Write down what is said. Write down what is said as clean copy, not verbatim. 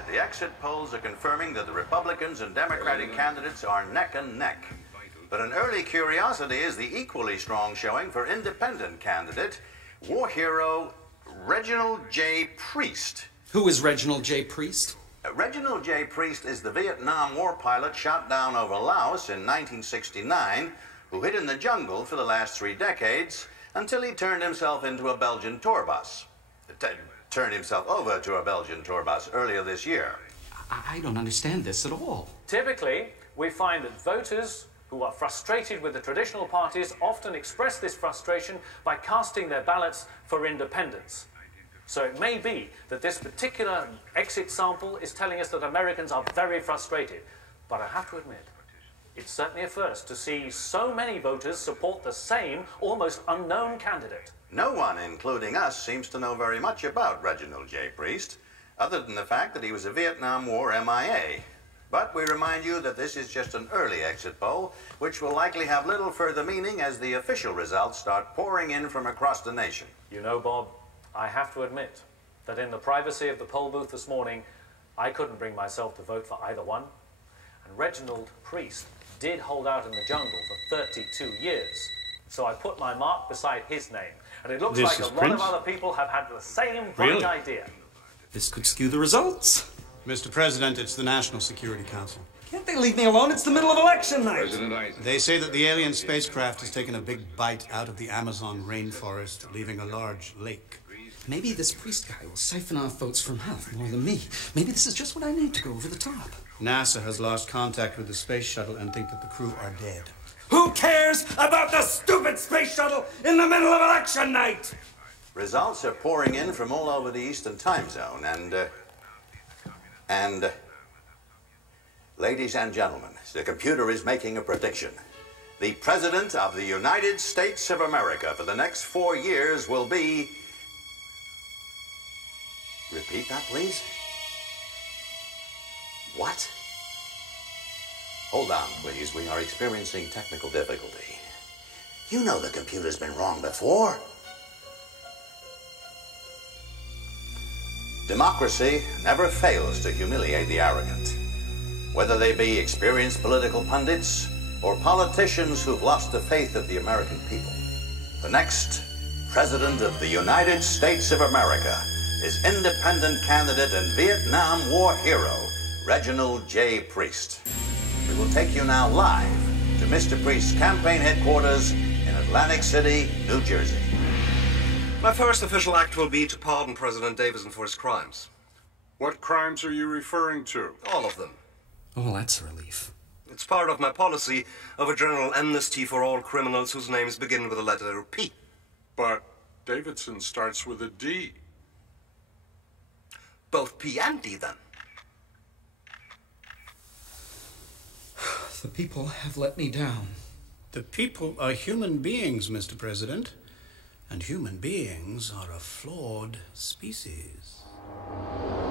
predicted, the exit polls are confirming that the Republicans and Democratic candidates are neck and neck. But an early curiosity is the equally strong showing for independent candidate, war hero Reginald J. Priest. Who is Reginald J. Priest? Reginald J. Priest is the Vietnam War pilot shot down over Laos in 1969, who hid in the jungle for the last 3 decades until he turned himself into a Belgian tour bus. Turned himself over to a Belgian tour bus earlier this year. I don't understand this at all. Typically, we find that voters who are frustrated with the traditional parties often express this frustration by casting their ballots for independence. So it may be that this particular exit sample is telling us that Americans are very frustrated. But I have to admit, it's certainly a first to see so many voters support the same, almost unknown candidate. No one, including us, seems to know very much about Reginald J. Priest, other than the fact that he was a Vietnam War MIA. But we remind you that this is just an early exit poll, which will likely have little further meaning as the official results start pouring in from across the nation. You know, Bob, I have to admit that in the privacy of the poll booth this morning, I couldn't bring myself to vote for either one. And Reginald Priest did hold out in the jungle for 32 years. So I put my mark beside his name. And it looks like a lot of other people have had the same bright idea. This could skew the results. Mr. President, it's the National Security Council. Can't they leave me alone? It's the middle of election night. They say that the alien spacecraft has taken a big bite out of the Amazon rainforest, leaving a large lake. Maybe this Priest guy will siphon off votes from Health more than me. Maybe this is just what I need to go over the top. NASA has lost contact with the space shuttle and think that the crew are dead. Who cares about the stupid space shuttle in the middle of election night? Results are pouring in from all over the Eastern time zone, and ladies and gentlemen, the computer is making a prediction. The President of the United States of America for the next 4 years will be... Repeat that, please. What? Hold on, please. We are experiencing technical difficulty. You know the computer's been wrong before. Democracy never fails to humiliate the arrogant, whether they be experienced political pundits or politicians who've lost the faith of the American people. The next President of the United States of America is independent candidate and Vietnam War hero, Reginald J. Priest. We will take you now live to Mr. Priest's campaign headquarters in Atlantic City, New Jersey. My first official act will be to pardon President Davison for his crimes. What crimes are you referring to? All of them. Oh, well, that's a relief. It's part of my policy of a general amnesty for all criminals whose names begin with the letter P. But Davidson starts with a D. Both P and D, then. The people have let me down. The people are human beings, Mr. President. And human beings are a flawed species.